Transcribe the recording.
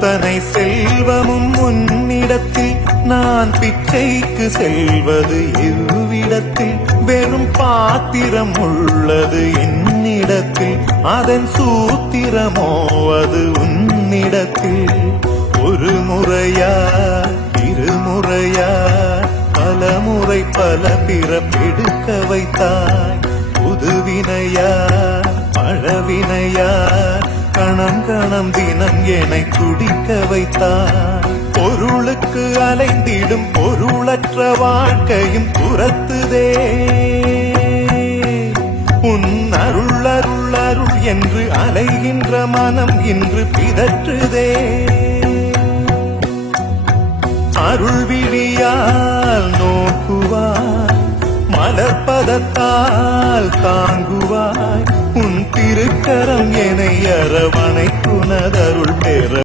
அத்தனை செல்வமும் உன்னிடத்தில் நான் பிச்சைக்கு செல்வது எவ்விடத்தில் வெறும் பாத்திரம் உள்ளது என்னிடத்தில் அதன் சூத்திரமோ அது உன்னிடத்தில் ஒரு முறையா இருமுறையா பலமுறை பல பிறப்பெடுக்க வைத்தாய் புதுவினையா பழவினையா கணம் கணம் தினம் என்னை துடிக்க வைத்தாய் பொருளுக்கு அலைந்திடும் பொருளற்ற வாழ்க்கையும் துரத்துதே உன் அருள் அருள் அருள் என்று அலைகின்ற மனம் இன்று பிதற்றுதே அருள் விழியால் நோக்குவாய் மலர்பதத்தால் தாங்குவாய் உன் திருக்கரம் என்னை அரவணைக்குனதருள் பெற